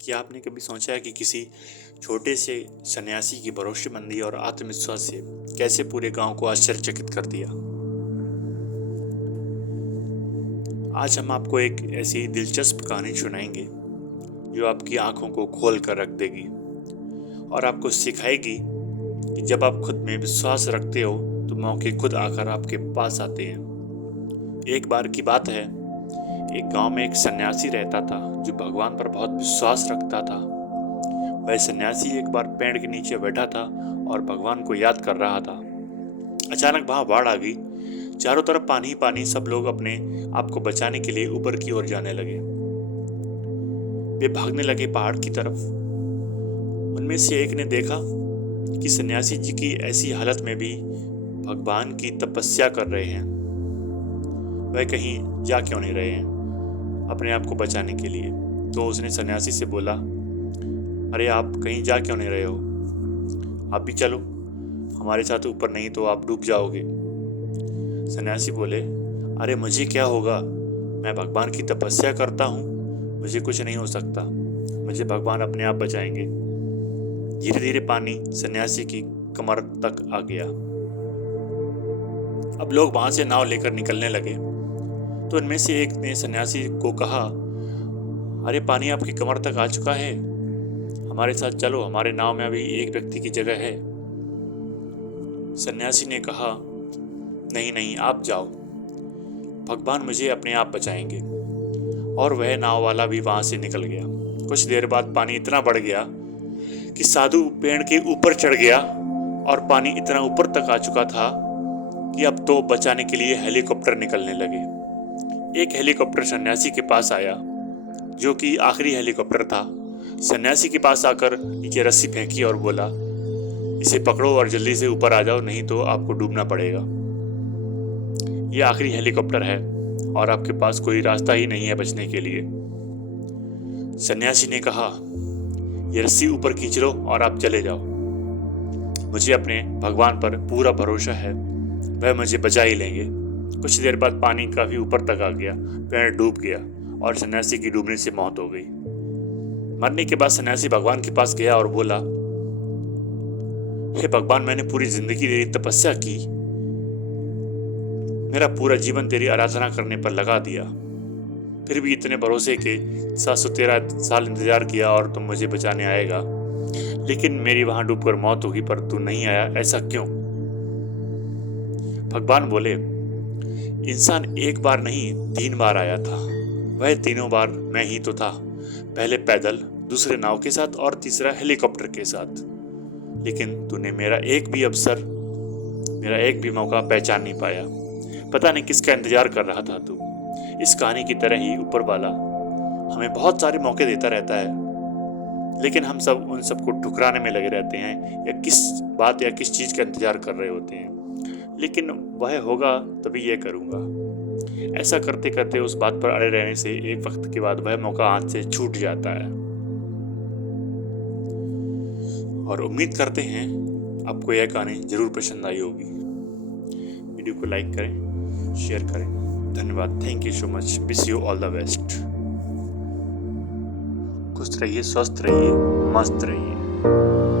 क्या आपने कभी सोचा है कि किसी छोटे से सन्यासी की भरोसेमंदी और आत्मविश्वास से कैसे पूरे गांव को आश्चर्यचकित कर दिया। आज हम आपको एक ऐसी दिलचस्प कहानी सुनाएंगे जो आपकी आंखों को खोल कर रख देगी और आपको सिखाएगी कि जब आप खुद में विश्वास रखते हो तो मौके खुद आकर आपके पास आते हैं। एक बार की बात है, एक गांव में एक सन्यासी रहता था जो भगवान पर बहुत विश्वास रखता था। वह सन्यासी एक बार पेड़ के नीचे बैठा था और भगवान को याद कर रहा था। अचानक वहां बाढ़ आ गई। चारों तरफ पानी ही पानी। सब लोग अपने आप को बचाने के लिए ऊपर की ओर जाने लगे। वे भागने लगे पहाड़ की तरफ। उनमें से एक ने देखा कि सन्यासी जी की ऐसी हालत में भी भगवान की तपस्या कर रहे हैं। वह कहीं जा क्यों नहीं रहे हैं अपने आप को बचाने के लिए। तो उसने सन्यासी से बोला, अरे आप कहीं जा क्यों नहीं रहे हो, आप भी चलो हमारे साथ ऊपर, नहीं तो आप डूब जाओगे। सन्यासी बोले, अरे मुझे क्या होगा, मैं भगवान की तपस्या करता हूँ, मुझे कुछ नहीं हो सकता, मुझे भगवान अपने आप बचाएंगे। धीरे धीरे पानी सन्यासी की कमर तक आ गया। अब लोग वहां से नाव लेकर निकलने लगे तो उनमें से एक ने सन्यासी को कहा, अरे पानी आपकी कमर तक आ चुका है, हमारे साथ चलो, हमारे नाव में अभी एक व्यक्ति की जगह है। सन्यासी ने कहा, नहीं नहीं, आप जाओ, भगवान मुझे अपने आप बचाएंगे। और वह नाव वाला भी वहां से निकल गया। कुछ देर बाद पानी इतना बढ़ गया कि साधु पेड़ के ऊपर चढ़ गया और पानी इतना ऊपर तक आ चुका था कि अब तो बचाने के लिए हेलीकॉप्टर निकलने लगे। एक हेलीकॉप्टर सन्यासी के पास आया, जो कि आखिरी हेलीकॉप्टर था। सन्यासी के पास आकर नीचे रस्सी फेंकी और बोला, इसे पकड़ो और जल्दी से ऊपर आ जाओ, नहीं तो आपको डूबना पड़ेगा। ये आखिरी हेलीकॉप्टर है और आपके पास कोई रास्ता ही नहीं है बचने के लिए। सन्यासी ने कहा, ये रस्सी ऊपर खींच लो और आप चले जाओ, मुझे अपने भगवान पर पूरा भरोसा है, वह मुझे बचा ही लेंगे। कुछ देर बाद पानी काफी ऊपर तक आ गया, पेड़ डूब गया और सन्यासी की डूबने से मौत हो गई। मरने के बाद सन्यासी भगवान के पास गया और बोला, हे भगवान, मैंने पूरी जिंदगी तेरी तपस्या की, मेरा पूरा जीवन तेरी आराधना करने पर लगा दिया, फिर भी इतने भरोसे के 713 साल इंतजार किया और तुम मुझे बचाने आएगा, लेकिन मेरी वहां डूबकर मौत होगी पर तू नहीं आया, ऐसा क्यों? भगवान बोले, इंसान एक बार नहीं 3 बार आया था, वह तीनों बार मैं ही तो था, पहले पैदल, दूसरे नाव के साथ और तीसरा हेलीकॉप्टर के साथ। लेकिन तूने मेरा एक भी मौका पहचान नहीं पाया। पता नहीं किसका इंतजार कर रहा था तू। इस कहानी की तरह ही ऊपर वाला हमें बहुत सारे मौके देता रहता है, लेकिन हम सब उन सबको ठुकराने में लगे रहते हैं या किस बात या किस चीज का इंतजार कर रहे होते हैं। लेकिन वह होगा तभी यह करूंगा। ऐसा करते करते उस बात पर अड़े रहने से एक वक्त के बाद वह मौका हाथ से छूट जाता है। और उम्मीद करते हैं आपको यह कहानी जरूर पसंद आई होगी। वीडियो को लाइक करें, शेयर करें। धन्यवाद। Thank you so much. Wish you all the best. खुश रहिए, स्वस्थ रहिए, मस्त रहिए।